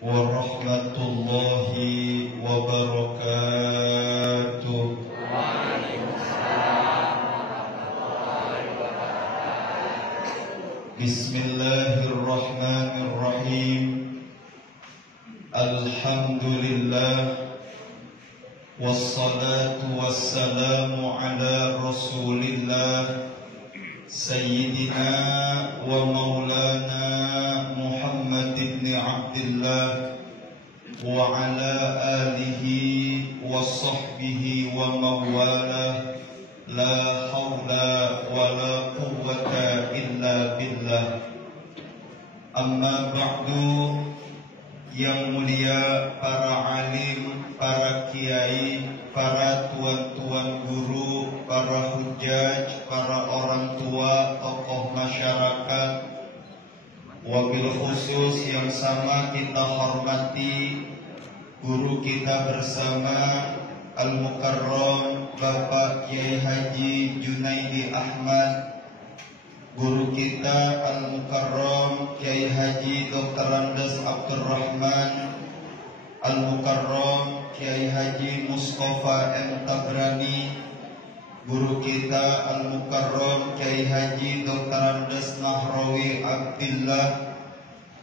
warahmatullahi wabarakatuh. Bismillahirrahmanirrahim. Alhamdulillah, wassalatu wassalamu ala rasulillah Sayyidina wa maulana Muhammad ibn Abdullah wa ala alihi wa sahbihi wa mawalah. La hawla wa la quwwata illa billah. Amma ba'du. Yang mulia para alim, para kiai, para tuan-tuan guru, para hujjaj, para orang tua, tokoh masyarakat, wabil khusus yang sama kita hormati guru kita bersama Al-Mukarram Bapak Kiai Haji Junaidi Ahmad, guru kita Al-Mukarram Kiai Haji Dr. Andes Abdurrahman, Al-Mukarram Kiai Haji Mustafa M. Tabrani, guru kita Al-Mukarram Kiai Haji Dr. Andes Nahrawi Abdillah,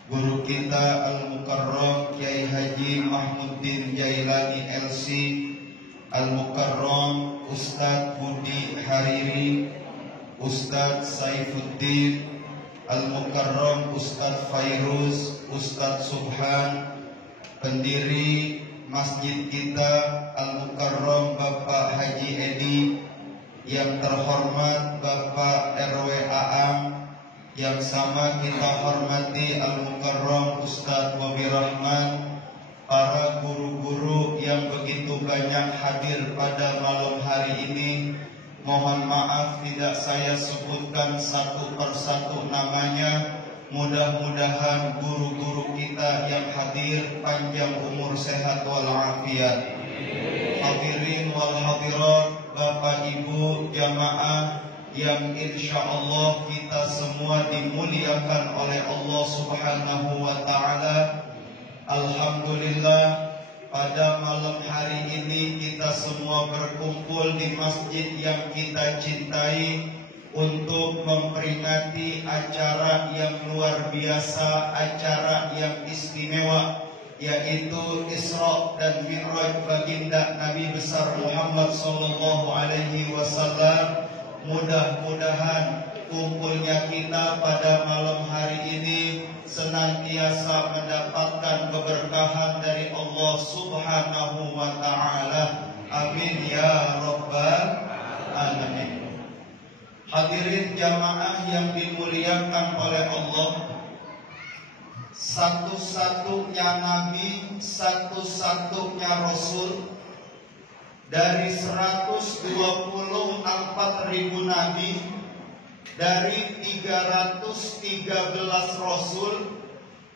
guru kita Al-Mukarram Kiai Haji Mahmuddin Jailani LC, Al-Mukarram Ustadz Budi Hariri, Ustadz Saifuddin, Al-Mukarram Ustadz Fairuz, Ustadz Subhan, pendiri masjid kita Al-Mukarram Bapak Haji Edi, yang terhormat Bapak RW Aam, yang sama kita hormati Al-Mukarram Ustadz Wabi Rahman, para guru-guru yang begitu banyak hadir pada malam hari ini. Mohon maaf tidak saya sebutkan satu persatu namanya. Mudah-mudahan guru-guru kita yang hadir panjang umur, sehat walafiat. Hadirin wal hadirat, Bapak Ibu jamaah yang insya Allah kita semua dimuliakan oleh Allah Subhanahu wa ta'ala. Alhamdulillah, pada malam hari ini kita semua berkumpul di masjid yang kita cintai untuk memperingati acara yang luar biasa, acara yang istimewa, yaitu Isra dan Mi'raj baginda Nabi besar Muhammad sallallahu alaihi wasallam. Mudah-mudahan kumpulnya kita pada malam hari ini senantiasa mendapatkan keberkahan dari Allah Subhanahu wa ta'ala. Amin ya rabbal alamin. Hadirin jamaah yang dimuliakan oleh Allah, satu-satunya Nabi, satu-satunya Rasul dari 124.000 Nabi, dari 313 Rasul,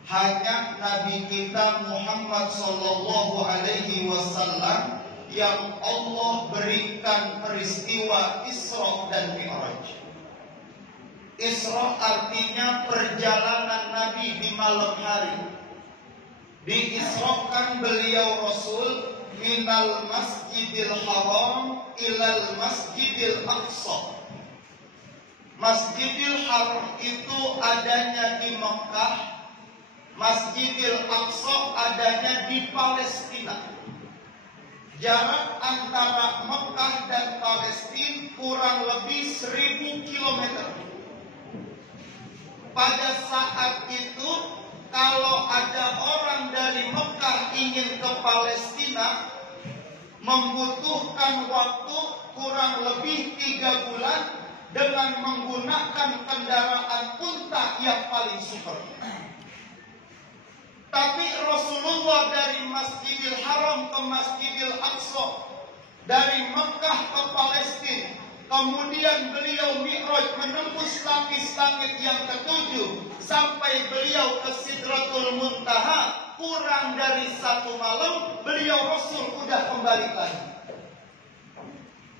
hanya Nabi kita Muhammad sallallahu alaihi wasallam yang Allah berikan peristiwa Isra dan Mi'raj. Isra artinya perjalanan Nabi di malam hari. Diisrakan beliau Rasul minal masjidil haram ilal masjidil aqsa. Masjidil Haram itu adanya di Mekah, Masjidil Aqsa adanya di Palestina. Jarak antara Mekah dan Palestina kurang lebih 1000 km. Pada saat itu, kalau ada orang dari Mekah ingin ke Palestina, membutuhkan waktu kurang lebih 3 bulan dengan menggunakan kendaraan unta yang paling super. Tapi Rasulullah dari Masjidil Haram ke Masjidil Aqsa, dari Mekah ke Palestina, kemudian beliau Mi'raj menembus lapis langit yang ketujuh sampai beliau ke Sidratul Muntaha, kurang dari 1 malam beliau Rasul udah kembali lagi.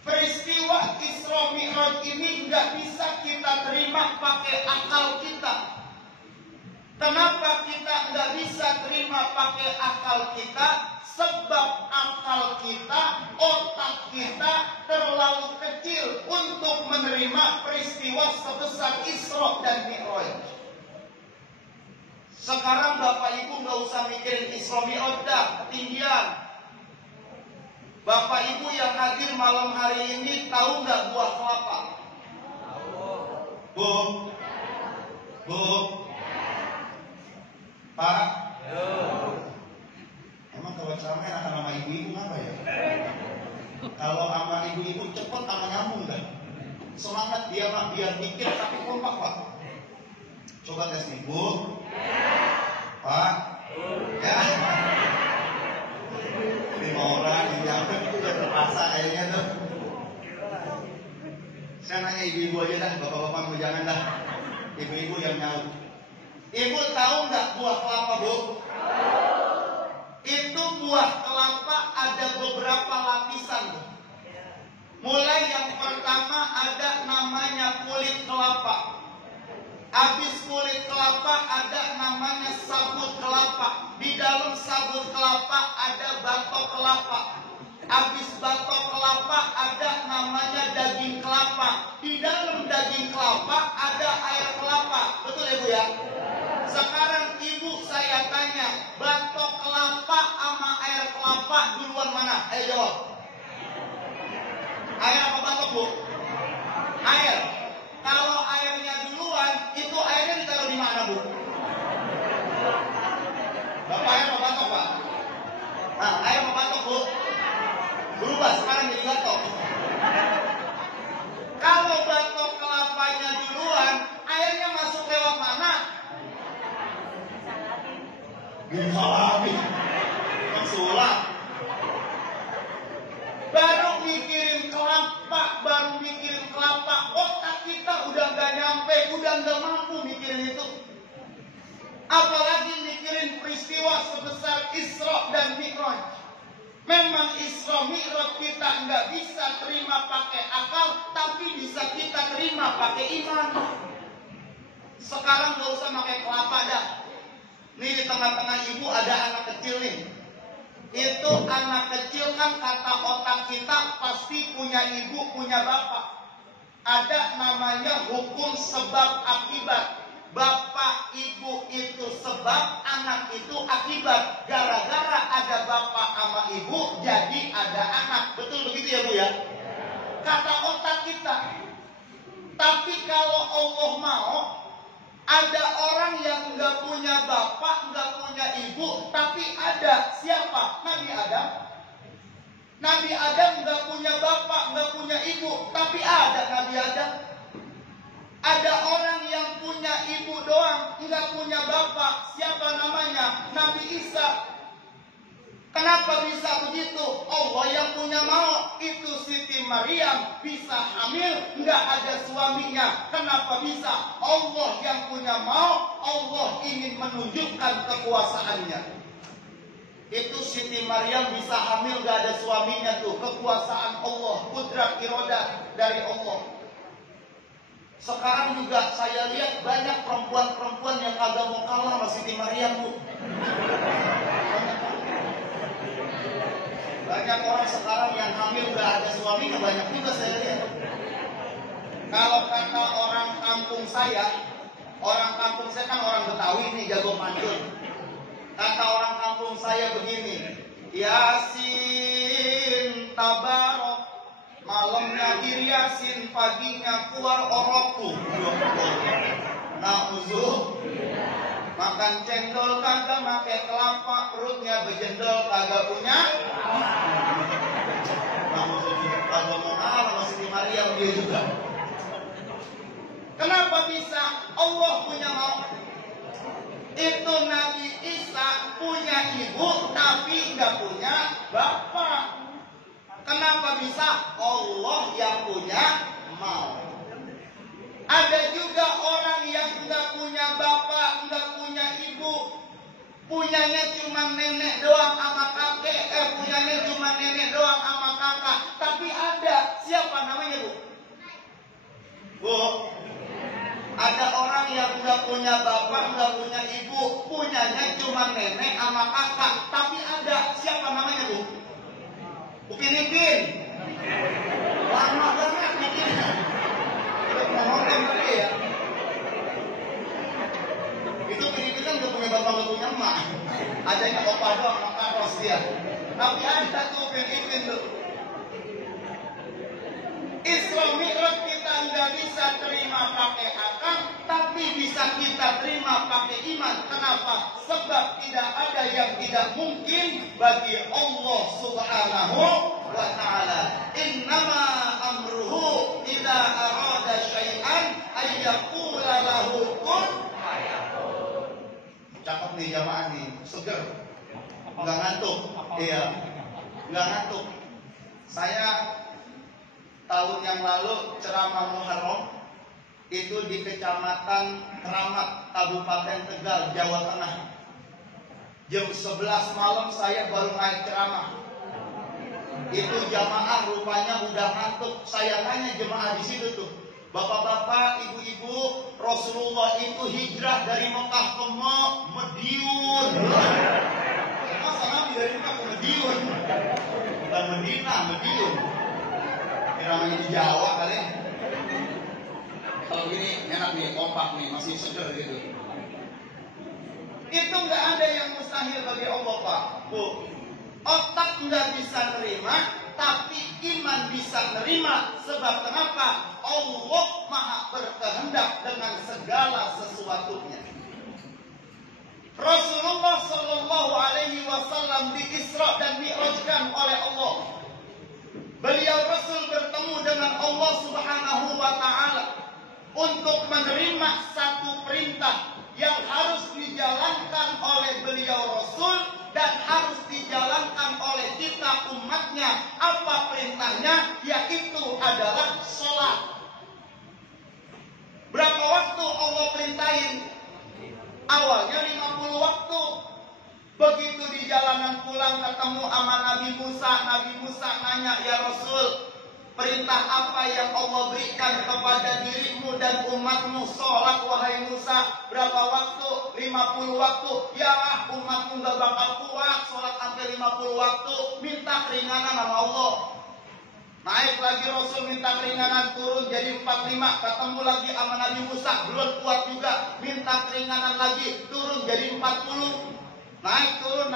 Peristiwa Isra Mi'raj ini nggak bisa kita terima pakai akal kita. Kenapa kita nggak bisa terima pakai akal kita, sebab akal kita, otak kita terlalu kecil untuk menerima peristiwa sebesar Isra dan Mi'raj. Sekarang Bapak Ibu nggak usah mikirin Isra Mi'raj dah, ketinggian. Bapak Ibu yang hadir malam hari ini tahu nggak buah kelapa? Bu, Bu, Pak. Emang kalau ceramah enakan sama ibu-ibu ngapa ya? Kalau sama ibu-ibu cepet sama nyambung kan? Semangat dia Pak, biar mikir tapi kompak Pak. Coba tes nih, Bu, Pak, ya. 5 orang yang jawab itu udah terpaksa kayaknya tuh. Saya nanya ibu-ibu aja dah, bapak-bapak mau jangan dah. Ibu-ibu yang nyaut. Ibu tahu nggak buah kelapa, Bu? Itu buah kelapa ada beberapa lapisan. Mulai yang pertama ada namanya kulit kelapa. Habis kulit kelapa ada namanya sabut kelapa. Di dalam sabut kelapa ada batok kelapa. Habis batok kelapa ada namanya daging kelapa. Di dalam daging kelapa ada air kelapa. Betul ya Bu ya? Sekarang ibu saya tanya, batok kelapa sama air kelapa duluan mana? Ayo jawab. Air apa batok Bu? Air. Kalau airnya duluan, itu airnya ditaruh di mana Bu? Bapak air apa batok Pak? Nah, air apa batok Bu? Berubah sekarang jadi batok. Kalau batok kelapanya duluan, airnya masuk lewat mana? Dimalamin, mensulap. Baru mikirin kelapa, otak kita udah gak nyampe, udah gak mampu mikirin itu. Apalagi mikirin peristiwa sebesar Isra dan Mi'raj. Memang Isra Mi'raj kita nggak bisa terima pakai akal, tapi bisa kita terima pakai iman. Sekarang nggak usah pakai kelapa dah. Nih di tengah-tengah ibu ada anak kecil nih. Itu anak kecil kan kata otak kita pasti punya ibu, punya bapak. Ada namanya hukum sebab akibat. Bapak ibu itu sebab, anak itu akibat. Gara-gara ada bapak sama ibu, jadi ada anak. Betul begitu ya Bu ya? Kata otak kita. Tapi kalau Allah mau, ada orang yang nggak punya bapak, nggak punya ibu, tapi ada siapa? Nabi Adam. Nabi Adam nggak punya bapak, nggak punya ibu, tapi ada Nabi Adam. Ada orang yang punya ibu doang, nggak punya bapak. Siapa namanya? Nabi Isa. Kenapa bisa begitu? Allah yang punya mau. Itu Siti Maryam bisa hamil, nggak ada suaminya. Kenapa bisa? Allah yang punya mau. Allah ingin menunjukkan kekuasaannya. Itu Siti Maryam bisa hamil, nggak ada suaminya tuh. Kekuasaan Allah, kudrat iroda dari Allah. Sekarang juga saya lihat banyak perempuan-perempuan yang kagak mau kalah sama Siti Maryam Bu. Banyak orang sekarang yang hamil gak ada suaminya, banyak juga saya lihat. Kalau kata orang kampung saya kan orang Betawi nih, jago pantun. Kata orang kampung saya begini, Yasin Tabarok, malamnya Yasin, paginya keluar oroku. Nauzuh. Makan cendol kagak make kelapa, perutnya bejendol kagak punya. Kalau mau kalah sama Siti Maryam dia juga. Kenapa bisa? Allah punya mau. Itu Nabi Isa punya ibu tapi nggak punya bapak. Kenapa bisa? Allah yang punya mau. Ada juga orang yang nggak punya bapak, nggak punya ibu, punyanya cuma nenek doang sama kakek, punyanya cuma nenek doang sama kakak. Tapi ada siapa namanya Bu? Bu, Ada orang yang nggak punya bapak, nggak punya ibu, punyanya cuma nenek sama kakak. Tapi ada, siapa namanya Bu? Upin Ipin. Lama banget mikirnya. Udah pernah nonton tadi ya? Itu Upin Ipin kan nggak punya bapak, nggak punya emak. Adanya opa doang, maka ros dia. Tapi ada tuh Upin Ipin tuh. Isra Mi'raj kita nggak bisa terima pakai akal, tapi bisa kita terima pakai iman. Kenapa? Sebab tidak ada yang tidak mungkin bagi Allah Subhanahu wa Ta'ala. Innama amruhu idza arada syai'an ay yaqula lahu kun fayakun. Cakep nih jamaah nih, seger. Enggak ngantuk. Iya. Enggak ngantuk. Saya tahun yang lalu ceramah Muharram itu di Kecamatan Keramat, Kabupaten Tegal, Jawa Tengah. Jam 11 malam saya baru naik ceramah. Itu jamaah rupanya udah ngantuk. Saya nanya jemaah di situ tuh, bapak-bapak, ibu-ibu, Rasulullah itu hijrah dari Mekah ke Madiun. Masa Nabi dari Mekah ke Madiun? Bukan Medina, Madiun. Namanya di Jawa kali. Kalau gini enak nih, kompak nih, masih seger gitu. Itu nggak ada yang mustahil bagi Allah Pak, Bu. Otak nggak bisa nerima, tapi iman bisa nerima. Sebab kenapa? Allah Maha berkehendak dengan segala sesuatunya. Rasulullah Shallallahu Alaihi Wasallam di Isra dan Mi'rajkan oleh Allah. Beliau Rasul bertemu dengan Allah Subhanahu wa Ta'ala untuk menerima satu perintah yang harus dijalankan oleh beliau Rasul dan harus dijalankan oleh kita umatnya. Apa perintahnya? Yaitu adalah sholat. Berapa waktu Allah perintahin? Awalnya 50 waktu. Begitu di jalanan pulang ketemu sama Nabi Musa nanya, ya Rasul, perintah apa yang Allah berikan kepada dirimu dan umatmu? Sholat wahai Musa. Berapa waktu? 50 waktu. Ya umatmu gak bakal kuat sholat sampai 50 waktu. Minta keringanan sama Allah. Naik lagi Rasul minta keringanan, turun jadi 45. Ketemu lagi sama Nabi Musa, belum kuat juga. Minta keringanan lagi, turun jadi 40. Naik turun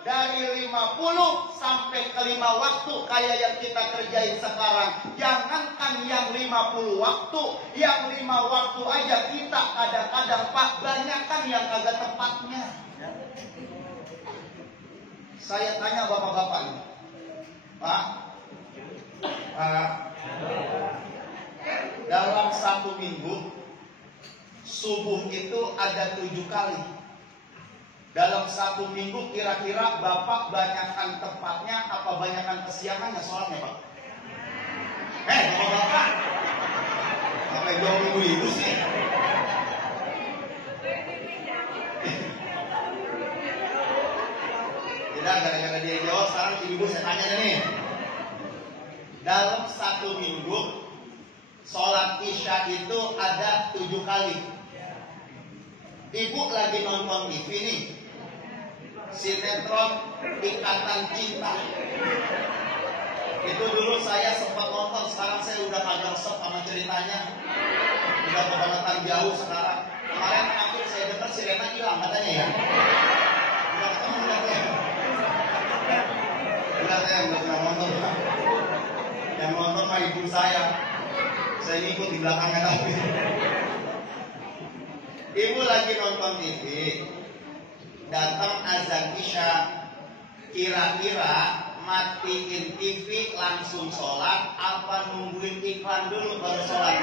dari 50 sampai ke 5 waktu kayak yang kita kerjain sekarang. Jangankan yang 50 waktu, yang 5 waktu aja kita kadang-kadang Pak, banyakkan yang kagak tepatnya. Saya tanya bapak-bapak nih, Pak, dalam 1 minggu subuh itu ada 7 kali. Dalam 1 minggu kira-kira Bapak banyakkan tepatnya apa banyakkan kesiangannya sholatnya Pak? Bapak-bapak, apa yang jauh ibu-ibu sih? Tidak, gara-gara dia jawab, sekarang ibu-ibu saya tanya nih. Dalam 1 minggu sholat isya itu ada 7 kali. Ibu lagi nonton TV nih, sinetron Ikatan Cinta. Itu dulu saya sempat nonton, sekarang saya udah kagak resep sama ceritanya. Udah kebangetan jauh sekarang. Kemarin terakhir saya dengar si Rena hilang katanya ya. Udah ketemu udah ya. Udah saya udah pernah nonton. Yang nonton mah ibu saya ikut di belakangnya tapi. Ibu lagi nonton TV, datang azan isya, kira-kira matiin TV langsung sholat apa nungguin iklan dulu baru sholat?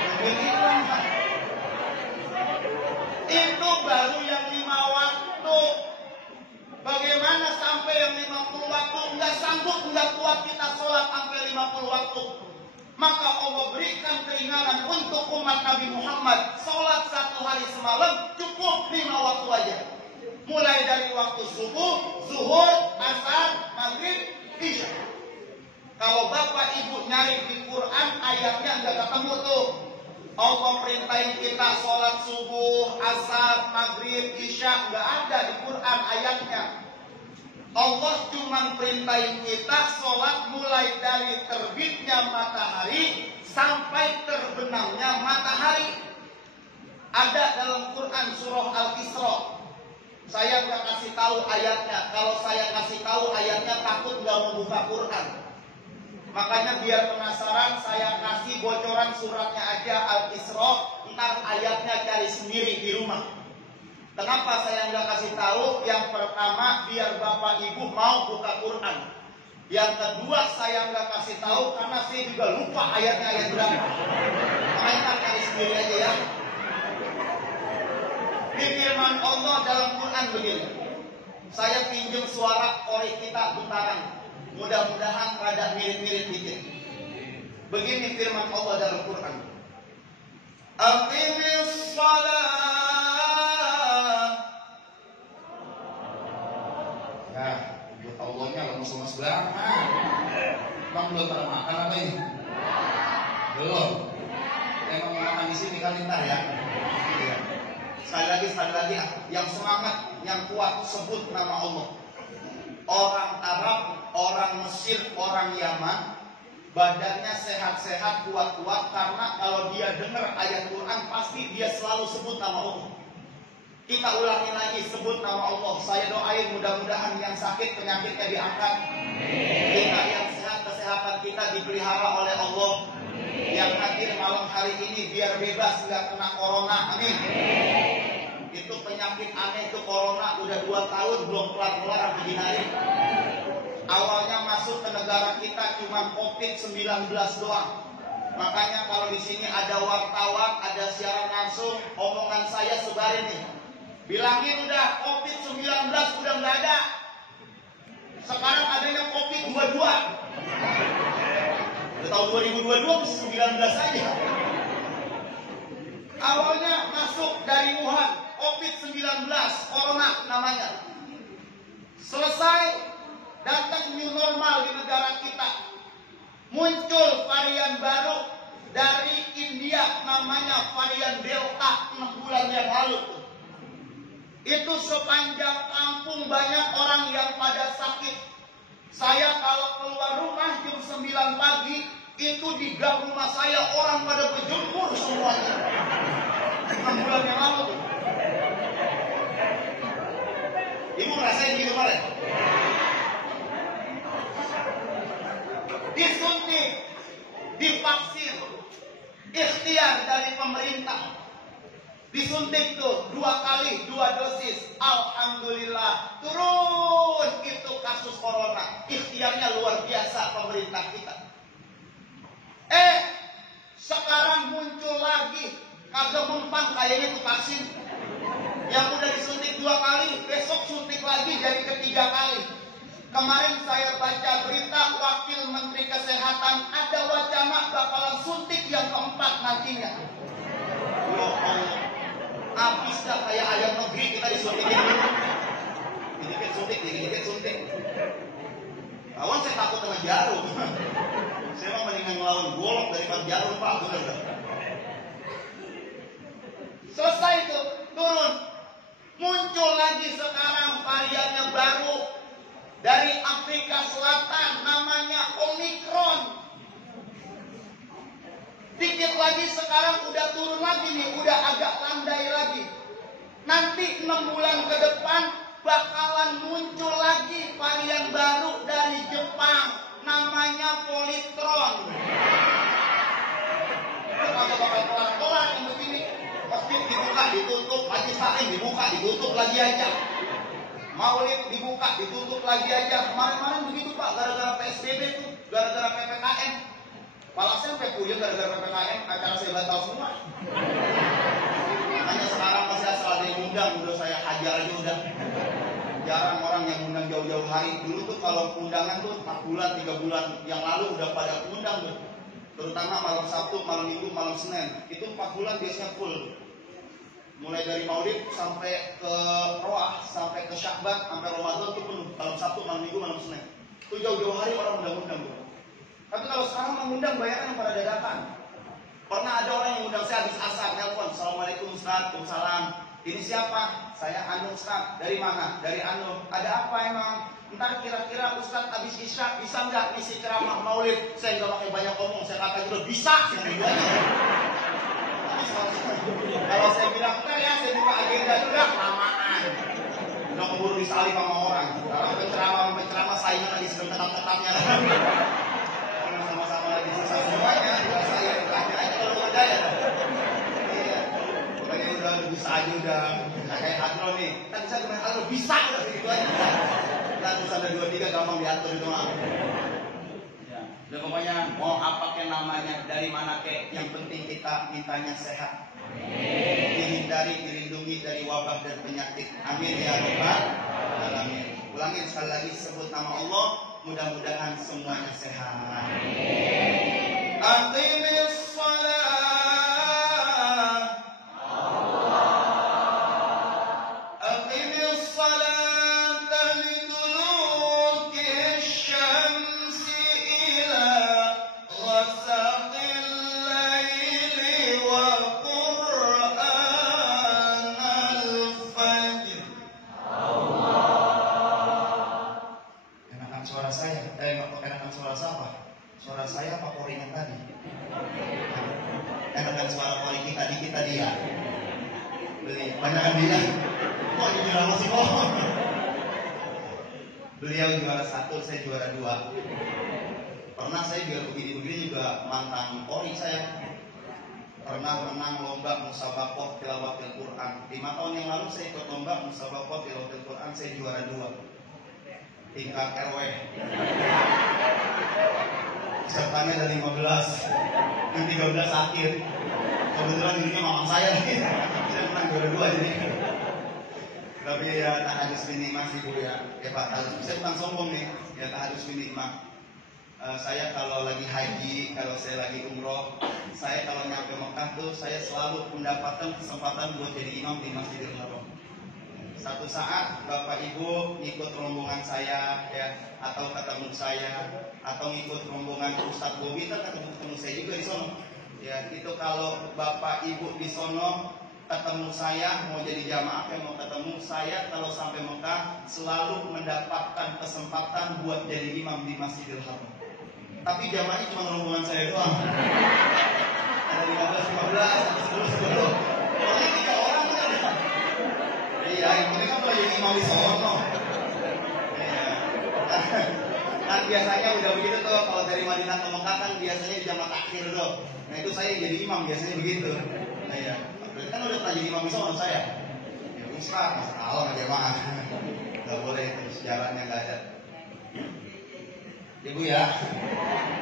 Nungguin iklan Pak. Itu baru yang 5 waktu. Bagaimana sampai yang 50 waktu? Nggak sanggup, nggak kuat kita sholat sampai 50 waktu. Maka Allah berikan keringanan untuk umat Nabi Muhammad. Sholat 1 hari semalam cukup 5 waktu aja. Mulai dari waktu subuh, zuhur, asar, maghrib, isya. Kalau bapak ibu nyari di Quran ayatnya nggak ketemu tuh. Allah perintahin kita sholat subuh, asar, maghrib, isya, nggak ada di Quran ayatnya. Allah cuma perintahin kita sholat mulai dari terbitnya matahari sampai terbenamnya matahari. Ada dalam Quran surah Al-Isra. Saya nggak kasih tahu ayatnya. Kalau saya kasih tahu ayatnya takut nggak mau buka Quran. Makanya biar penasaran saya kasih bocoran suratnya aja Al-Isra. Ntar ayatnya cari sendiri di rumah. Kenapa saya nggak kasih tahu? Yang pertama biar bapak ibu mau buka Quran. Yang kedua saya nggak kasih tahu karena saya juga lupa ayatnya ayat berapa. Makanya ntar cari sendiri aja ya. Di firman Allah dalam Quran begini. Saya pinjam suara ori kita bentaran. Mudah-mudahan rada mirip-mirip dikit. Begini firman Allah dalam Quran. Aqimis shalah. Ya, buat Allahnya lemes-lemes banget. Bang belum pernah makan apa ini? Belum. Emang mau makan di sini kan ntar ya. Iya. Sekali lagi, yang semangat, yang kuat sebut nama Allah. Orang Arab, orang Mesir, orang Yaman, badannya sehat-sehat, kuat-kuat karena kalau dia dengar ayat Quran pasti dia selalu sebut nama Allah. Kita ulangi lagi, sebut nama Allah. Saya doain mudah-mudahan yang sakit penyakitnya diangkat. Kita yang sehat kesehatan kita dipelihara oleh Allah. Yang hadir malam hari ini biar bebas nggak kena corona, amin. Itu penyakit aneh itu corona udah 2 tahun belum kelar-kelar begini hari. Awalnya masuk ke negara kita cuma COVID-19 doang. Makanya kalau di sini ada wartawan, ada siaran langsung, omongan saya sebarin nih. Bilangin udah COVID-19 udah nggak ada. Sekarang adanya COVID-22. Udah tahun 2022 19 aja. Awalnya masuk dari Wuhan, COVID-19, corona namanya. Selesai, datang new normal di negara kita. Muncul varian baru dari India, namanya varian Delta 6 bulan yang lalu. Itu sepanjang kampung banyak orang yang pada sakit. Saya kalau keluar rumah jam 9 pagi, itu di gang rumah saya orang pada berjemur semuanya. 6 bulan yang lalu. Ibu ngerasain gitu kemarin? Disuntik, divaksin, ikhtiar dari pemerintah. Disuntik tuh 2 kali, 2 dosis. Alhamdulillah turun itu kasus corona. Ikhtiarnya luar biasa pemerintah kita. Sekarang muncul lagi. Kagak mempan kayaknya itu vaksin. Yang udah disuntik 2 kali, besok suntik lagi jadi ketiga kali. Kemarin saya baca berita Wakil Menteri Kesehatan ada wacana bakalan suntik yang keempat nantinya. Ya Allah. Habis dah kayak ayam negeri kita disuntikin dulu. Dikit suntik, dikit suntik. Awal saya takut sama jarum. Saya mau mendingan ngelawan golok daripada jarum, Pak. Bener. Selesai itu, turun. Muncul lagi sekarang variannya baru dari Afrika Selatan, namanya Omikron. Dikit lagi sekarang udah turun lagi nih, udah agak landai lagi. Nanti 6 bulan ke depan bakalan muncul lagi varian baru dari Jepang, namanya Politron. Kagak bakal kelar-kelar yang begini. Masjid dibuka, ditutup, majelis taklim dibuka, ditutup lagi aja. Maulid dibuka, ditutup lagi aja. Kemarin-kemarin begitu Pak, gara-gara PSBB tuh, gara-gara PPKM. Malah sampai puyeng gara-gara PPKM, acara saya batal semua. Hanya sekarang masih asal ada yang undang, udah saya hajar aja udah. Jarang orang yang undang jauh-jauh hari. Dulu tuh kalau undangan tuh 4 bulan, 3 bulan yang lalu udah pada undang tuh. Terutama malam Sabtu, malam Minggu, malam Senin. Itu 4 bulan biasanya full. Mulai dari Maulid sampai ke Roah, sampai ke Syakban, sampai Ramadan tuh penuh. Malam Sabtu, malam Minggu, malam Senin. Itu jauh-jauh hari orang undang-undang tuh. Tapi kalau sekarang mengundang bayaran pada dadakan. Pernah ada orang yang undang saya habis asar, telepon, Assalamualaikum Ustaz, Waalaikumsalam. Ini siapa? Saya Anu Ustaz. Dari mana? Dari Anu. Ada apa emang? Ntar kira-kira Ustaz habis isya bisa nggak ngisi ceramah maulid? Saya nggak pakai banyak ngomong, saya kata juga bisa. Kalau saya bilang enggak ya, saya buka agenda juga kelamaan. Udah keburu disalib sama orang. Kalau penceramah saingan lagi sedang tetap-tetapnya. Sama-sama lagi susah semuanya. Saya tanya aja kalau udah ya. Iya. Pokoknya udah bisa aja udah. Nah, kayak Adro nih. Kan bisa gimana Adro bisa gitu aja. Kan terus ada 2-3 gampang diatur itu mah. Ya, pokoknya mau apa ke namanya, dari mana ke, yang penting kita mintanya sehat. Dihindari, dilindungi dari wabah dan penyakit. Amin ya rabbal alamin. Ulangin sekali lagi, sebut nama Allah, mudah-mudahan semuanya sehat. Aqimis shalah. Aqimis salata liduluki syamsi ila ghasaqil laili wa qur'anal fajr. Enakan suara saya, enakan suara siapa? Suara saya apa koringan tadi? Enakan suara kori kita dia. Beli banyakan dia. Kok ini juara masih ngomong? Beliau juara 1, saya juara 2. Pernah saya biar begini-begini juga mantan kori saya. Pernah menang lomba musabaqah tilawatil Quran. 5 tahun yang lalu saya ikut lomba musabaqah tilawatil Quran, saya juara 2. Tingkat RW. Pesertanya ada 15. Yang 13 akhir. Kebetulan dirinya mamang saya nih. Saya menang juara 2 jadi. Tapi ya tak harus nikmat sih Bu ya. Ya Pak, saya bukan sombong nih. Ya tak harus nikmat. Saya kalau lagi haji, kalau saya lagi umroh, saya kalau nyampe Mekah tuh saya selalu mendapatkan kesempatan buat jadi imam di Masjidil Haram. Satu saat Bapak Ibu ngikut rombongan saya ya, atau ketemu saya, atau ngikut rombongan Ustadz Bobi, kan ketemu saya juga di sono. Ya, itu kalau Bapak Ibu di sono ketemu saya, mau jadi jamaah yang mau ketemu saya, kalau sampai Mekah selalu mendapatkan kesempatan buat jadi imam di Masjidil Haram. Tapi jamaahnya cuma rombongan saya doang. Ada 15, 10. Pokoknya 3 orang kan. Iya, yang penting kan kalau jadi imam di sono. Iya. Kan biasanya udah begitu tuh, kalau dari Madinah ke Mekah kan biasanya jamaah takhir tuh. Nah itu saya jadi imam biasanya begitu. Nah ya, berarti kan udah pernah jadi imam di sono saya. Ya Ustaz, masalah sama jamaah. Gak boleh terus jalannya gak ada. Ibu ya,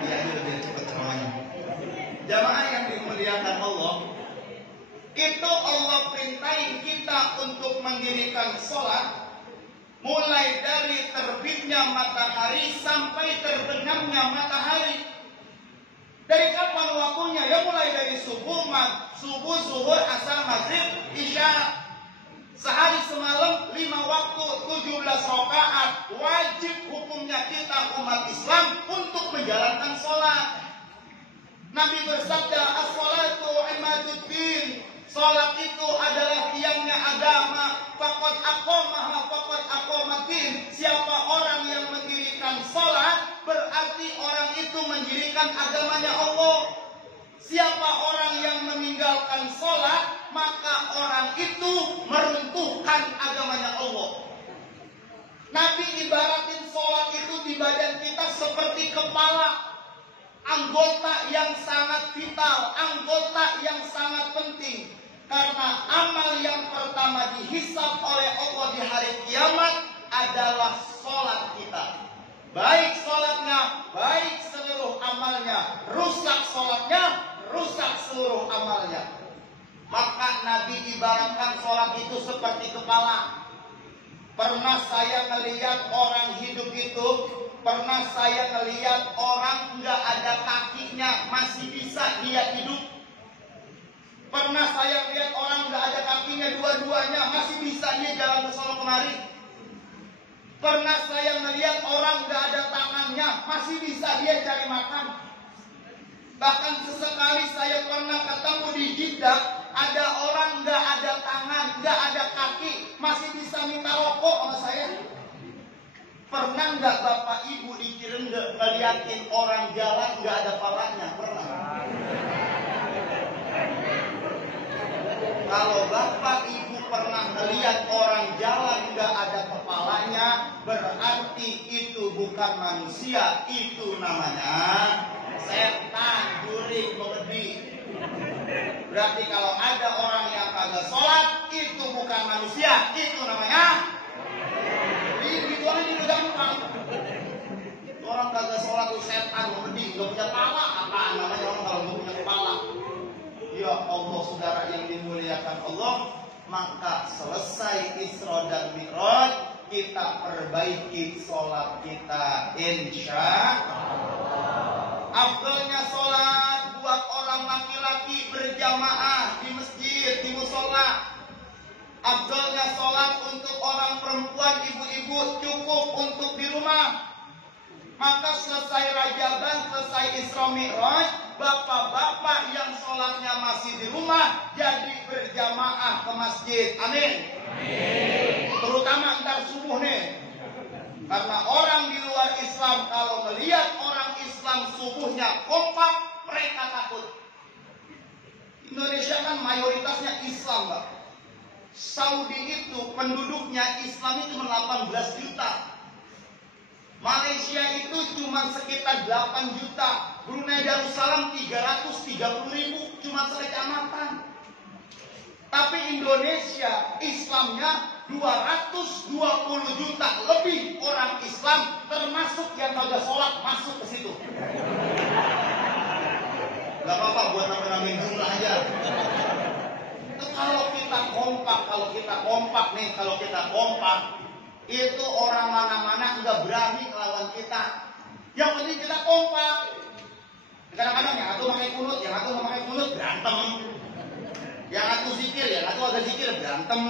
iya itu lebih cepat ceramahnya. Jamaah yang dimuliakan Allah, itu Allah perintahin kita untuk mendirikan sholat mulai dari terbitnya matahari sampai terbenamnya matahari. Dari kapan waktunya? Ya mulai dari subuh, zuhur, asar, maghrib, isya. Sehari semalam 5 waktu 17 rakaat. Wajib hukumnya kita umat Islam untuk menjalankan sholat. Nabi bersabda, as-sholatu imaduddin. Sholat itu adalah tiangnya agama. Faqad aqamaha faqad aqamaddin. Siapa orang yang mendirikan sholat, berarti orang itu mendirikan agamanya Allah. Siapa orang yang meninggalkan sholat, maka orang itu meruntuhkan agamanya Allah. Nabi ibaratin sholat itu di badan kita seperti kepala, anggota yang sangat vital, anggota yang sangat penting. Karena amal yang pertama dihisab oleh Allah di hari kiamat adalah sholat kita. Baik sholatnya, baik seluruh amalnya. Rusak sholatnya, rusak seluruh amalnya. Maka Nabi ibaratkan sholat itu seperti kepala. Pernah saya melihat orang hidup itu, pernah saya melihat orang nggak ada kakinya masih bisa dia hidup. Pernah saya lihat orang nggak ada kakinya dua-duanya masih bisa dia jalan ke sono kemari. Pernah saya melihat orang gak ada tangannya, masih bisa dia cari makan. Bahkan sesekali saya pernah ketemu di Jeddah, ada orang gak ada tangan, gak ada kaki, masih bisa minta rokok sama saya. Pernah nggak Bapak Ibu di Cirende ngeliatin orang jalan nggak ada palanya? Pernah. Kalau Bapak Ibu pernah ngeliat orang jalan nggak ada kepalanya, berarti itu bukan manusia, itu namanya setan, jurik, mengedi. Berarti kalau ada orang yang kagak sholat, itu bukan manusia, itu namanya itu aja udah gampang. Orang kagak sholat tuh setan, mengedi, nggak punya kepala. Apaan namanya orang kalau nggak punya kepala? Ya Allah, saudara yang dimuliakan Allah, maka selesai Isra dan Mi'raj, kita perbaiki sholat kita, insya Allah. Afdalnya sholat buat orang laki-laki berjamaah di masjid, di musola. Afdalnya sholat untuk orang perempuan, ibu-ibu cukup untuk di rumah. Maka selesai Rajaban, selesai Isra Mi'raj, bapak-bapak yang sholatnya masih di rumah jadi berjamaah ke masjid. Amin. Terutama ntar subuh nih. Karena orang di luar Islam kalau melihat orang Islam subuhnya kompak, mereka takut. Indonesia kan mayoritasnya Islam, Pak. Saudi itu penduduknya Islam itu 18 juta. Malaysia itu cuma sekitar 8 juta. Brunei Darussalam 330.000, cuma sekecamatan. Tapi Indonesia Islamnya 220 juta lebih orang Islam, termasuk yang kagak sholat masuk ke situ. Gak apa-apa buat nambah-nambahin jumlah aja. Kalau kita kompak, itu orang mana-mana nggak berani melawan kita. Yang penting kita kompak. Kadang-kadang yang satu pakai kunut, yang satu nggak pakai kunut, berantem. Yang satu zikir, yang satu agak zikir, berantem.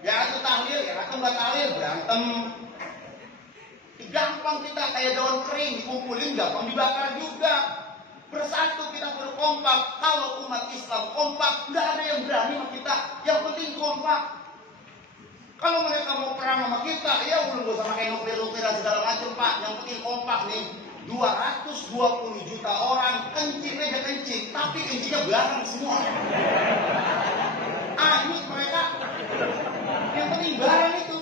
Yang satu tahlil, yang satu nggak tahlil, berantem. Gampang kita kayak daun kering, dikumpulin gampang dibakar juga. Bersatu kita berkompak. Kalau umat Islam kompak, nggak ada yang berani sama kita. Yang penting kompak. Kalau mereka mau perang sama kita, ya udah gak usah pakai nuklir dan segala macam, Pak. Yang penting kompak nih. 220 juta orang, kencing aja kencing, tapi kencingnya bareng semua. Anyut mereka. Yang penting bareng itu.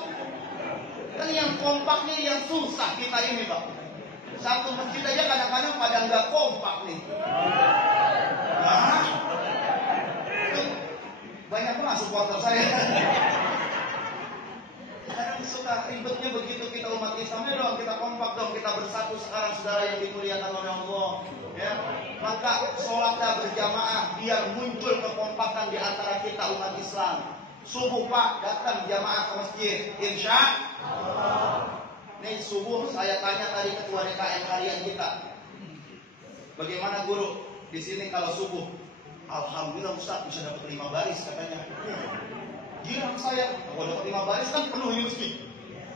Kan yang kompak nih yang susah kita ini, Pak. Satu masjid aja kadang-kadang pada nggak kompak nih. Nah, banyak banget supporter saya. Kadang suka ribetnya begitu kita umat Islamnya dong, kita kompak dong, kita bersatu sekarang saudara yang dimuliakan oleh Allah. Ya, maka sholatlah berjamaah biar muncul kekompakan di antara kita umat Islam. Subuh Pak datang jamaah ke masjid, insya Allah. Nih subuh saya tanya tadi ketua DKM harian kita, bagaimana guru di sini kalau subuh? Alhamdulillah Ustaz bisa dapat 5 baris katanya. Girang saya, kalau dapat 5 baris kan penuh ini masjid.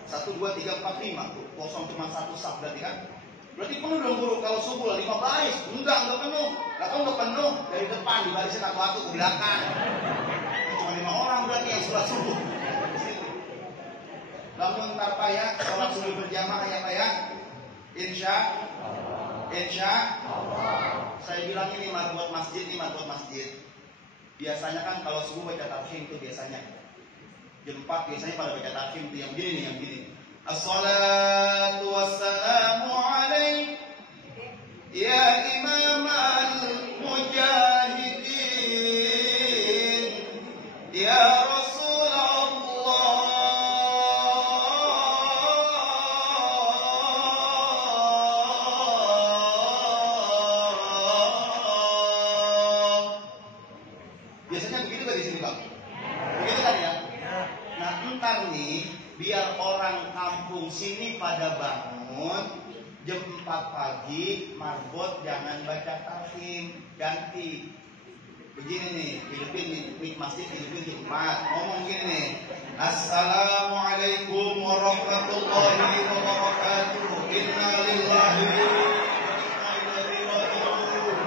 1, 2, 3, 4, 5 tuh, kosong cuma 1 saf berarti kan? Berarti penuh dong guru kalau subuh 5 baris. Enggak penuh. Kalau enggak penuh dari depan dibarisin satu-satu ke belakang. Cuma 5 orang berarti yang sholat subuh. Bangun ntar Pak ya, sholat subuh berjamaah ya Pak ya. Insya Allah. Saya bilang ini marbot masjid. Biasanya kan kalau subuh baca tarhim itu biasanya. Jam 4 biasanya pada baca tarhim itu yang gini nih, yang gini. Assalatu wassalamu alaik ya imam al-mujahidin ya sini pada bangun jam 4 pagi marbot jangan baca tarhim, ganti begini nih, Filipin nih, masjid Filipin jam 4 ngomong gini nih, Assalamualaikum warahmatullahi wabarakatuh. Inna lillahi wa inna ilaihi raji'un.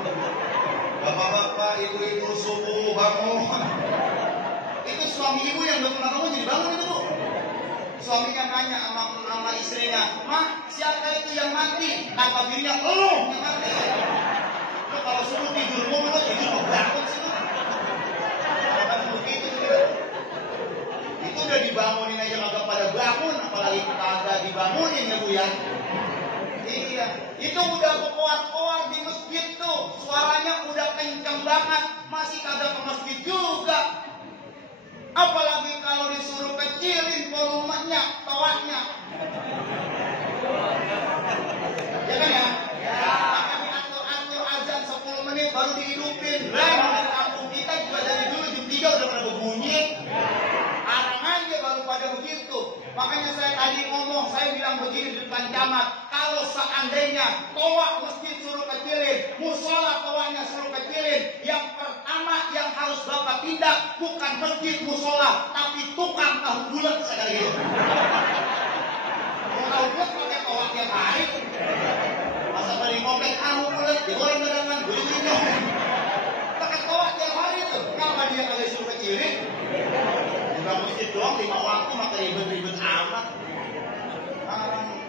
Bapak-bapak, ibu-ibu, subuh bangun. Itu suami ibu yang belum pernah bangun jadi bangun itu, Bu. Suaminya nanya sama istrinya, "Mak, siapa itu yang mati?" Kata bininya, "Lu yang mati." Lu kalau suruh tidur mulu, tidur mau bangun sih. Kan begitu gitu. Itu udah dibangunin aja kagak pada bangun, apalagi kagak dibangunin ya, Bu ya. Iya, itu udah berkoar-koar di masjid tuh, suaranya udah kenceng banget, masih kagak ke masjid juga. Apalagi kalau disuruh kecilin volumenya, toanya. Ya kan ya? Akan diatur-atur azan 10 menit baru dihidupin. Lah, kampung kita juga dari dulu jam 3 udah pada berbunyi. Arang aja baru pada begitu. Makanya saya tadi ngomong, saya bilang begini di depan camat, kalau seandainya toa masjid suruh kecilin, musola toanya suruh kecilin, yang pertama yang harus Bapak tindak bukan masjid musola, tapi tukang tahu bulat sekali itu. Mau tahu bulat pakai toa tiap hari. Masa tadi ngopek tahu bulat, digoreng dagangan, beli-beli. Pakai toa tiap hari tuh. Kenapa dia kali suruh kecilin? Bukan masjid doang, 5 waktu maka ribet-ribet amat.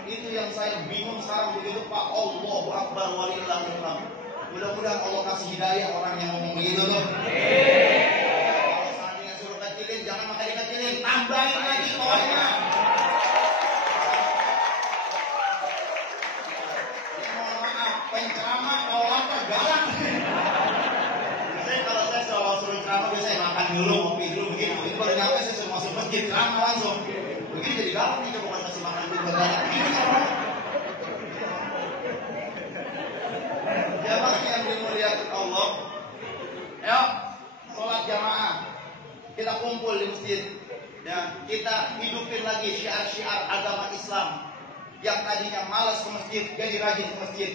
Itu yang saya bingung sekarang begitu, Pak. Allahu Akbar walillahil hamd. Mudah-mudahan Allah kasih hidayah orang yang ngomong begitu loh. Kalau seandainya suruh kecilin, jangan makan dikecilin, tambahin lagi toanya. Mohon maaf, penceramah kalau lapar galak. Kalau saya suruh ceramah biasanya makan dulu, ngopi dulu begitu. Ini kalau nyampe saya suruh masuk masjid ceramah langsung. Begini jadi galak nih, bukan kasih makan dulu galak. Begini ceramah. Jamaah yang dimuliakan Allah, ya, sholat jamaah, kita kumpul di masjid, ya, kita hidupin lagi syiar-syiar agama Islam. Yang tadinya malas ke masjid, jadi rajin ke masjid.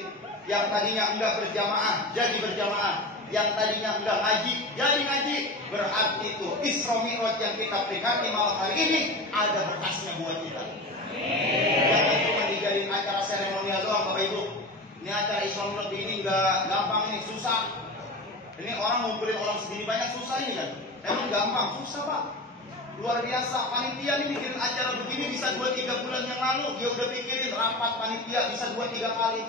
Yang tadinya enggak berjamaah, jadi berjamaah. Yang tadinya enggak ngaji, jadi ngaji. Berarti itu Isra Mi'raj yang kita peringati malam hari ini ada berkasnya buat kita. Jangan cuma dijadiin acara seremonial doang, Bapak Ibu. Ini acara Isra Mi'raj ini enggak gampang, ini susah. Ini orang ngumpulin orang segini banyak susah ini kan? Emang gampang? Susah, Pak. Luar biasa. Panitia ini bikin acara begini bisa 2-3 bulan yang lalu dia udah pikirin rapat panitia bisa 2-3 kali.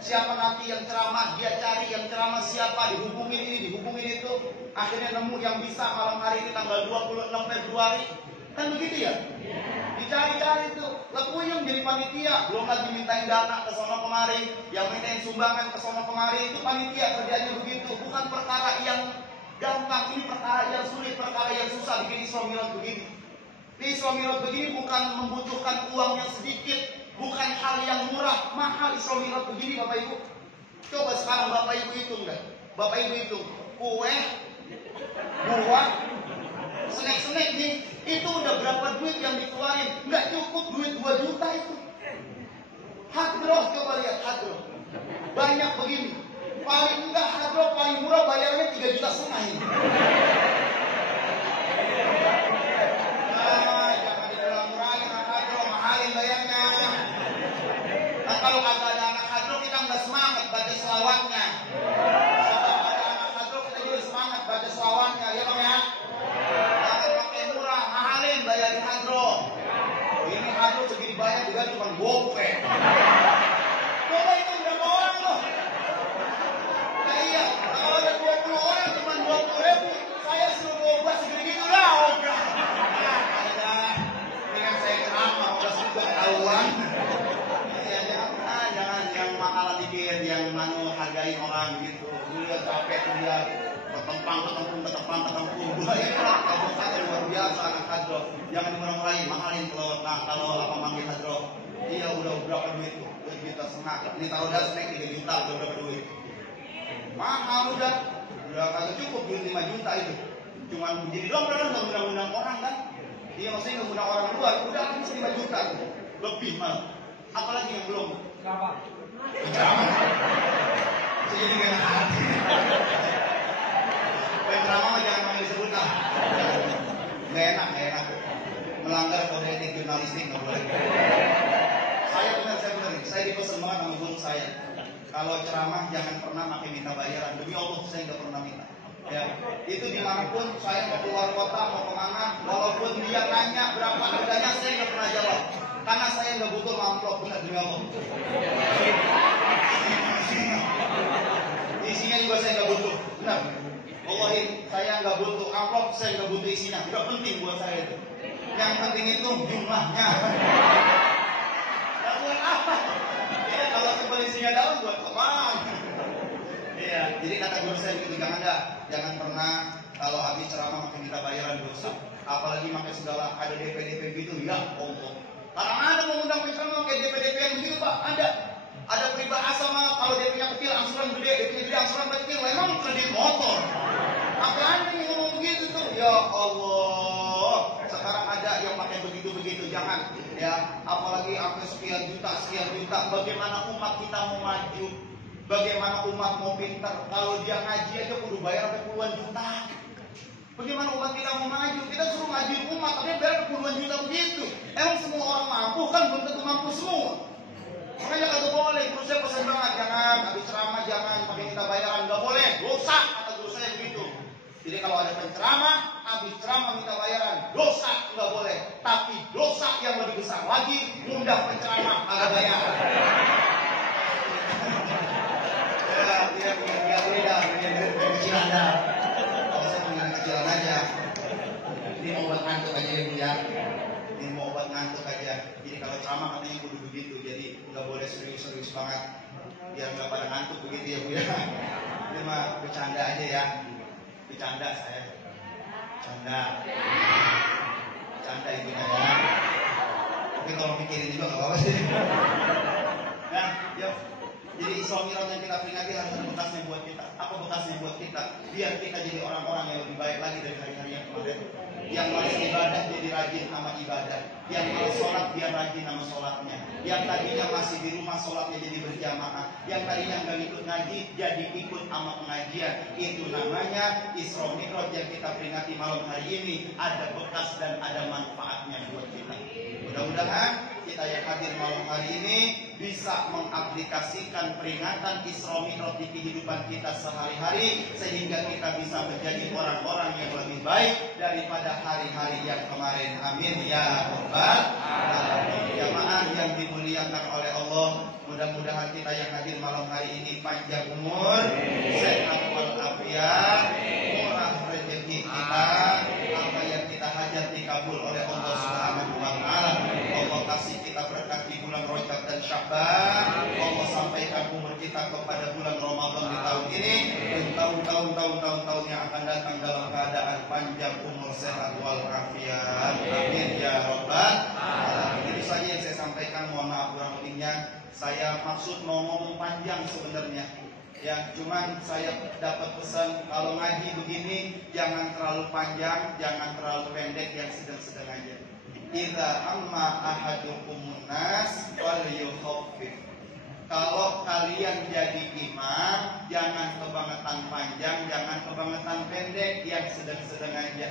Siapa nanti yang ceramah, dia cari yang ceramah siapa, dihubungin ini, dihubungin itu. Akhirnya nemu yang bisa malam hari ini tanggal 26 Februari. Kan begitu ya? Dicari-cari tuh, lekuyung jadi panitia. Belum lagi mintain dana ke sono kemari, yang mintain sumbangan ke sono kemari. Itu panitia kerjanya begitu. Bukan perkara yang gampang, ini perkara yang sulit, perkara yang susah bikin Isra Mi'raj begini. Isra Mi'raj begini bukan membutuhkan uang yang sedikit, bukan hal yang murah, mahal. Isra Mi'raj begini Bapak Ibu. Coba sekarang Bapak Ibu hitung deh. Bapak Ibu hitung, kue, buah, snack-snack nih, itu udah berapa duit yang dikeluarin? Nggak cukup duit 2 juta itu. Hadroh, coba lihat hadroh. Banyak begini. Paling enggak hadroh, paling murah bayarnya 3,5 juta ini. Jangan dimurah-murahin anak hadroh, mahalin bayarnya. Nah, kalau kagak ada anak hadroh kita nggak semangat baca selawatnya. Kalau ada anak hadroh kita juga semangat baca selawatnya, ya Bang ya. Jangan pakai murah, mahalin bayarin hadroh. Ini hadroh segini banyak juga cuma gopek. Coba itu berapa orang loh? Nah iya, kalau ada 20 orang cuma 20.000, saya suruh ngobah segini gitu lah. Udah. Dengan saya ceramah udah sudah ketahuan. Ya jangan yang mahal dikit, yang hargai orang gitu. Dia capek dia ketempang. Kamu kata luar biasa anak hadroh. Jangan dimurah-murahin, mahalin kalau apa manggil hadroh. Iya udah berapa duit tuh? 2,5 juta. Ini tahu dah snack 3 juta udah berapa duit? Mahal udah kagak cukup duit 5 juta itu. Cuman begini doang kan undang-undang orang kan? Iya maksudnya undang orang luar udah habis 5 juta lebih malah. Apalagi yang belum? Berapa? Jadi gak enak hati. Penceramah jangan manggil disebut lah. Gak enak. melanggar kode etik jurnalistik nggak boleh. Saya benar nih. Saya dipesan banget sama guru saya. Kalau ceramah jangan pernah pakai minta bayaran. Demi Allah saya nggak pernah minta. Ya, itu dimanapun saya mau keluar kota mau kemana, walaupun dia nanya berapa harganya saya nggak pernah jawab. Karena saya nggak butuh amplop, benar demi Allah. Isinya juga saya nggak butuh, benar. Wallahi saya nggak butuh amplop, saya nggak butuh isinya. Nggak penting buat saya itu. Yang penting itu jumlahnya. Dan buat apa? Ya kalau isinya dalam buat kemana? Iya, jadi kata guru saya gitu, jangan pernah kalau habis ceramah makin minta bayaran dosa. Apalagi makai segala ada DP gitu, ya Allah. Karena ada mengundang penceramah pakai DP yang begitu Pak, ada peribahasa mah kalau DP-nya kecil angsuran gede, DP-nya gede angsuran kecil, memang kredit motor. Apa anda yang ngomong begitu tuh? Ya Allah, sekarang ada yang pakai begitu, jangan. Ya, apalagi sampai sekian juta, bagaimana umat kita mau maju? Bagaimana umat mau pintar? Kalau dia ngaji aja kudu bayar sampai puluhan juta. Bagaimana umat kita mau maju? Kita suruh ngajuin umat, tapi bayar puluhan juta begitu. Emang semua orang mampu kan? Belum tentu mampu semua. Makanya kata boleh, guru saya pesan banget, jangan habis ceramah jangan pakai minta bayaran, nggak boleh, dosa kata guru saya begitu. Jadi kalau ada penceramah, habis ceramah minta bayaran, dosa nggak boleh. Tapi dosa yang lebih besar lagi, ngundang penceramah agak bayar. Kecilan dah. Kalau saya punya kecilan aja. Ini mau obat ngantuk aja ya Bu ya. Ini mau obat ngantuk aja. Jadi kalau ceramah katanya kudu begitu. Jadi nggak boleh serius banget. Biar nggak pada ngantuk begitu ya Bu ya. Ini mah bercanda aja ya. Bercanda saya. Bercanda itu ya. Tapi kalau pikirin juga nggak apa-apa sih. Nah, yuk. Jadi Isra Mi'raj yang kita peringati harus ada bekasnya buat kita. Apa bekasnya buat kita? Biar kita jadi orang-orang yang lebih baik lagi dari hari-hari yang kemarin. Yang malas ibadah jadi rajin sama ibadah. Yang malas sholat biar rajin sama sholatnya. Yang tadinya masih di rumah sholatnya jadi berjamaah. Yang tadinya nggak ikut ngaji jadi ikut sama pengajian. Itu namanya Isra Mi'raj yang kita peringati malam hari ini. Ada bekas dan ada manfaatnya buat kita. Mudah-mudahan kita yang hadir malam hari ini bisa mengaplikasikan peringatan Isra Mi'raj di kehidupan kita sehari-hari sehingga kita bisa menjadi orang-orang yang lebih baik daripada hari-hari yang kemarin. Amin ya rabbal alamin. Jamaah yang dimuliakan oleh Allah, mudah-mudahan kita yang hadir malam hari ini panjang umur, sehat walafiat, murah rezeki kita, apa yang kita hajat dikabul oleh Allah Subhanahu wa taala. Allah kasih kita berkah di bulan Rajab dan Sya'ban. Allah sampaikan umur kita kepada bulan Ramadan di tahun ini dan tahun-tahun yang akan datang dalam keadaan panjang umur, sehat walafiat. Amin ya rabbal alamin. Itu saja yang saya sampaikan, mohon maaf kurang lebihnya. Saya maksud mau ngomong panjang sebenarnya. Ya, cuman saya dapat pesan kalau ngaji begini jangan terlalu panjang, jangan terlalu pendek, yang sedang-sedang aja. Idza amma ahadukumun nas falyukhaffif. Kalau kalian jadi imam, jangan kebangetan panjang, jangan kebangetan pendek, yang sedang-sedang aja.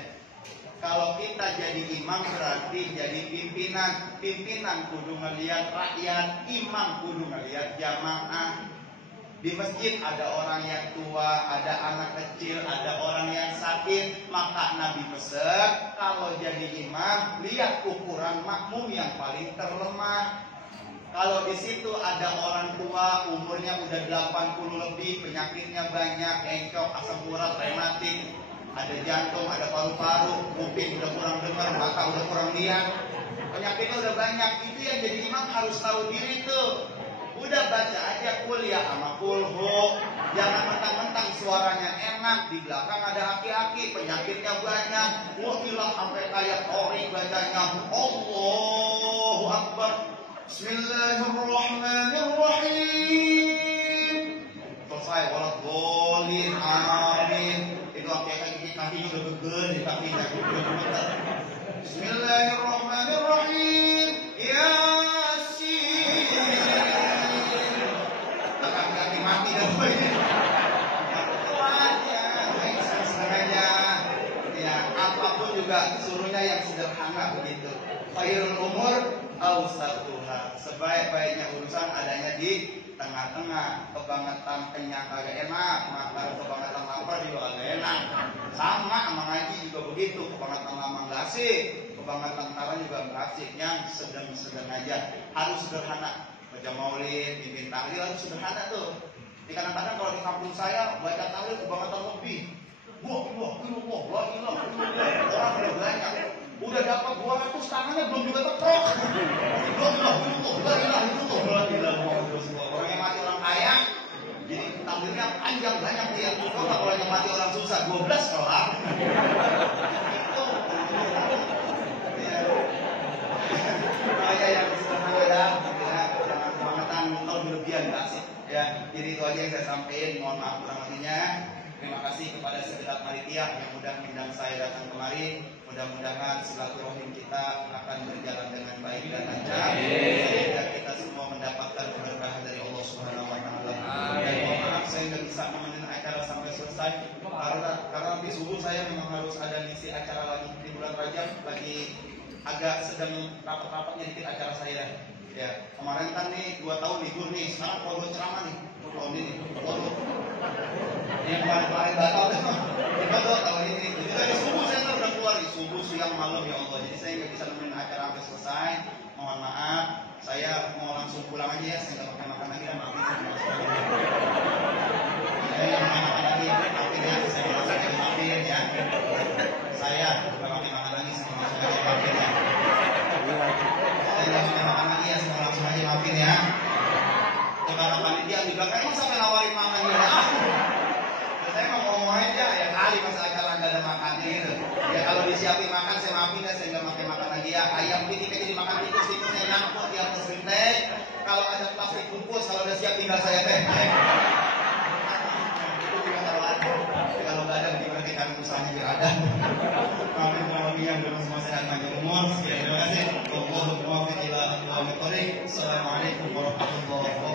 Kalau kita jadi imam berarti jadi pimpinan. Pimpinan kudu ngeliat rakyat, imam kudu ngeliat jamaah. Di masjid ada orang yang tua, ada anak kecil, ada orang yang sakit. Maka Nabi pesan, kalau jadi imam, lihat ukuran makmum yang paling terlemah. Kalau di situ ada orang tua, umurnya udah 80 lebih, penyakitnya banyak, encok, asam urat, rematik, ada jantung, ada paru-paru, kuping udah kurang dengar, mata udah kurang lihat, penyakitnya udah banyak. Itu yang jadi imam harus tahu diri tuh. Udah baca aja kuliah sama kulhu. Jangan mentang-mentang suaranya enak, di belakang ada aki-aki, penyakitnya banyak. Wahilah sampai kayak ori bacanya. Allahu Akbar. Bismillahirrahmanirrahim. Selesai, waladhdallin, amin. Itu aki-aki kakinya udah gegel, di kakinya udah gemeter. Bismillahirrahmanirrahim. Mati dan sebagainya. Itu aja, senang-senang aja. Ya, apapun juga suruhnya yang sederhana begitu. Khairul umur awsatuha. Sebaik-baiknya urusan adanya di tengah-tengah. Kebangetan kenyang kagak enak, maka kebangetan lapar juga kagak enak. Sama sama ngaji juga begitu. Kebangetan lama nggak asik, kebangetan taran juga nggak asik. Yang sedang-sedang aja. Harus sederhana. Baca maulid, bimbing tahlil harus sederhana tuh. Di kadang-kadang kalau di kampung saya baca tahlil kebangetan lebih. Wah, orang udah banyak. Udah dapat 200 tangannya belum juga teprok. Orang yang mati orang kaya, jadi tahlilnya panjang banyak dia. Kalau yang mati orang susah 12 kelar. Itu. Yang sederhana jangan kebangetan kalau berlebihan nggak sih. Ya, jadi itu aja yang saya sampaikan. Mohon maaf kurang lebihnya. Terima kasih kepada segenap panitia yang mudah mengundang saya datang kemari. Mudah-mudahan silaturahim kita akan berjalan dengan baik dan lancar. Sehingga kita semua mendapatkan keberkahan dari Allah Subhanahu wa taala. Dan mohon maaf saya nggak bisa memenuhi acara sampai selesai karena nanti subuh saya memang harus ada misi acara lagi di bulan Rajab, lagi agak sedang rapat-rapatnya dikit acara saya. Ya, kemarin kan nih 2 tahun libur nih, sekarang pondok ceramah nih. Tahun ini pondok. Yang kemarin batal betul tahun ini. Jadi dari subuh saya udah keluar di subuh siang malam ya Allah. Jadi saya nggak bisa nemenin acara sampai selesai. Mohon maaf, saya mau langsung pulang aja ya. Saya nggak pakai makan lagi dan maafin saya. Saya nggak pakai makan lagi, maafin ya. Saya bilang maafin ya. Saya nggak pakai makan lagi, saya maafin ya. Saya nggak pakai makan lagi ya, saya langsung aja maafin ya. Kalau panitia juga emang sampai nawarin makan juga saya mau ngomong aja ya kali masa acara nggak ada makannya gitu ya. Kalau disiapin makan saya maafin ya, saya nggak makan makan lagi ya. Ayam pitik jadi makan tikusnya nyangkut di atas genteng. Kalau ada plastik bungkus kalau udah siap tinggal saya teh itu juga kalau ada. Kalau nggak ada gimana kita usahanya biar ada. Maafin kurang lebih yang belum semua sehat panjang umur. Sekian, terima kasih. Assalamualaikum warahmatullahi wabarakatuh.